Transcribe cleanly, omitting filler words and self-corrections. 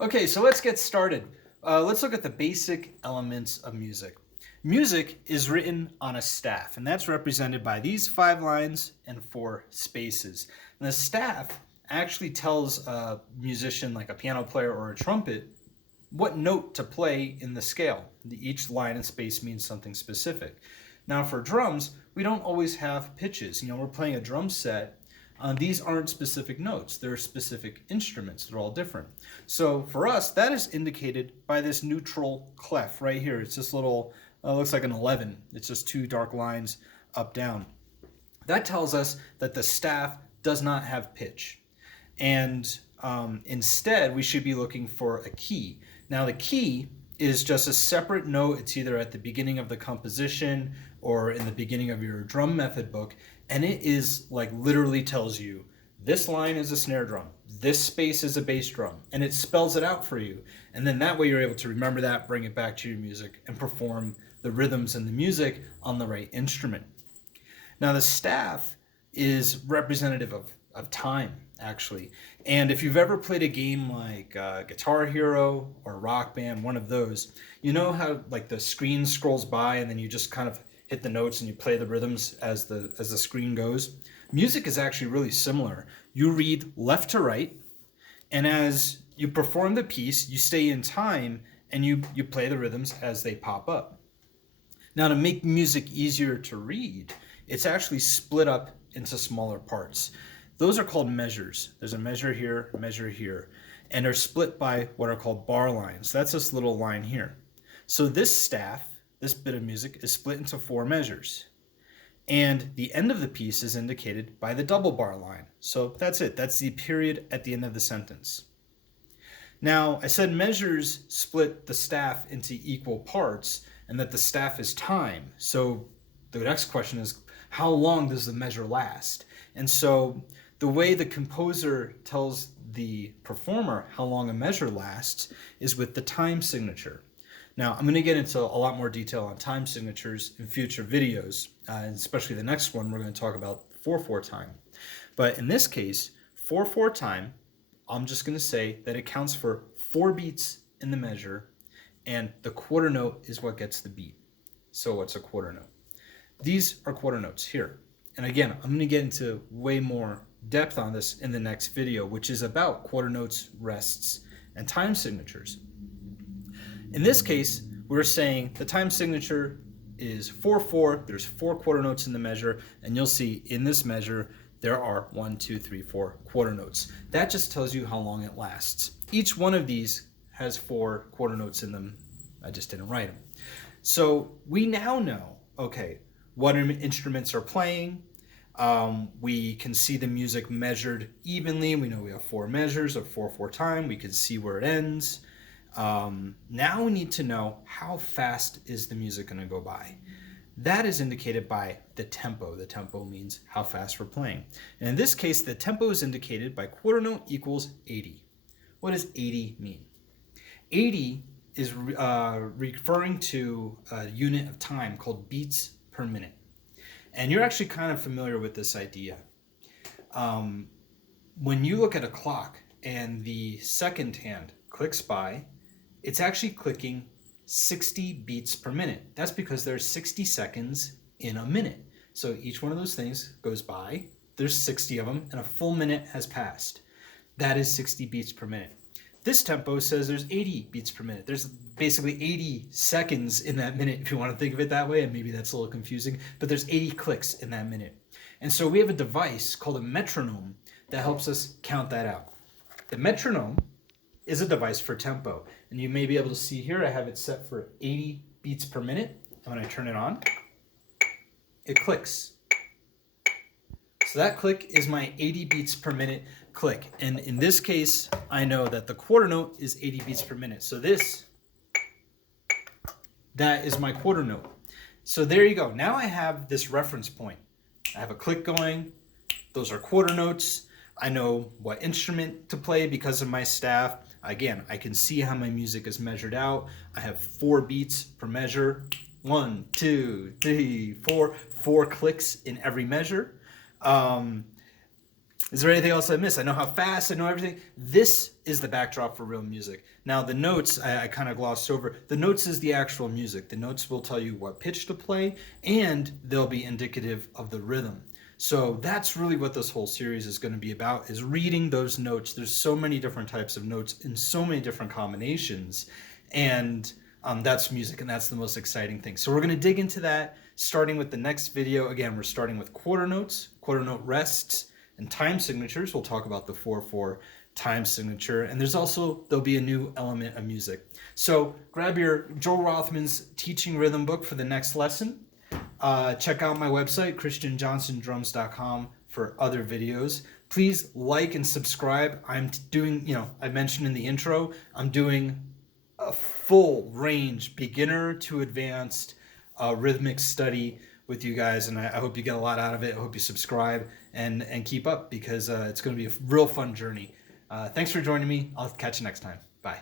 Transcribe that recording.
Okay, so let's get started. Let's look at the basic elements of music. Music is written on a staff, and that's represented by these 5 lines and 4 spaces. And the staff actually tells a musician, like a piano player or a trumpet, what note to play in the scale. Each line and space means something specific. Now, for drums, we don't always have pitches. We're playing a drum set. These aren't specific notes, they're specific instruments. They're all different. So for us, that is indicated by this neutral clef right here. It's this little, looks like an 11. It's just 2 dark lines up, down. That tells us that the staff does not have pitch. And instead, we should be looking for a key. Now, the key is just a separate note. It's either at the beginning of the composition or in the beginning of your drum method book. And it is like literally tells you this line is a snare drum, this space is a bass drum, and it spells it out for you. And then that way you're able to remember that, bring it back to your music, and perform the rhythms and the music on the right instrument. Now, the staff is representative of time, actually. And if you've ever played a game like Guitar Hero or Rock Band, one of those, you know how like the screen scrolls by and then you just kind of hit the notes and you play the rhythms as the screen goes. Music is actually really similar. You read left to right, and as you perform the piece, you stay in time and you play the rhythms as they pop up. Now, to make music easier to read, it's actually split up into smaller parts. Those are called measures. There's a measure here, and they're split by what are called bar lines. That's this little line here. So this staff, this bit of music, is split into 4 measures. And the end of the piece is indicated by the double bar line. So that's it. That's the period at the end of the sentence. Now, I said measures split the staff into equal parts and that the staff is time. So the next question is, how long does the measure last? And so the way the composer tells the performer how long a measure lasts is with the time signature. Now, I'm going to get into a lot more detail on time signatures in future videos, and especially the next one, we're going to talk about 4/4 time. But in this case, 4/4 time, I'm just going to say that it counts for 4 beats in the measure, and the quarter note is what gets the beat. So what's a quarter note? These are quarter notes here. And again, I'm going to get into way more depth on this in the next video, which is about quarter notes, rests, and time signatures. In this case, we're saying the time signature is 4/4. There's 4 quarter notes in the measure, and you'll see in this measure there are 1, 2, 3, 4 quarter notes. That just tells you how long it lasts. Each one of these has 4 quarter notes in them. I just didn't write them. So we now know, okay, what instruments are playing. We can see the music measured evenly. We know we have 4 measures of 4/4 time. We can see where it ends. Now we need to know how fast is the music going to go by. That is indicated by the tempo. The tempo means how fast we're playing. And in this case, the tempo is indicated by quarter note equals 80. What does 80 mean? 80 is referring to a unit of time called beats per minute. And you're actually kind of familiar with this idea. When you look at a clock and the second hand clicks by, it's actually clicking 60 beats per minute. That's because there's 60 seconds in a minute. So each one of those things goes by, there's 60 of them, and a full minute has passed. That is 60 beats per minute. This tempo says there's 80 beats per minute. There's basically 80 seconds in that minute, if you want to think of it that way, and maybe that's a little confusing, but there's 80 clicks in that minute. And so we have a device called a metronome that helps us count that out. The metronome is a device for tempo, and you may be able to see here I have it set for 80 beats per minute, and when I turn it on, it clicks. So that click is my 80 beats per minute click, and in this case I know that the quarter note is 80 beats per minute. So that is my quarter note. So there you go. Now I have this reference point. I have a click going. Those are quarter notes. I know what instrument to play because of my staff. Again, I can see how my music is measured out. I have 4 beats per measure. 1, 2, 3, 4. 4 clicks in every measure. Is there anything else I missed? I know how fast, I know everything. This is the backdrop for real music. Now the notes, I kind of glossed over. The notes is the actual music. The notes will tell you what pitch to play, and they'll be indicative of the rhythm. So that's really what this whole series is going to be about, is reading those notes. There's so many different types of notes in so many different combinations, and that's music, and that's the most exciting thing. So we're going to dig into that, starting with the next video. Again, we're starting with quarter notes, quarter note rests, and time signatures. We'll talk about the 4/4 time signature, and there'll be a new element of music. So grab your Joel Rothman's teaching rhythm book for the next lesson. Check out my website, christianjohnsondrums.com, for other videos. Please like and subscribe. I'm doing, I mentioned in the intro, I'm doing a full range, beginner to advanced rhythmic study with you guys, and I hope you get a lot out of it. I hope you subscribe and keep up, because it's going to be a real fun journey. Thanks for joining me. I'll catch you next time. Bye.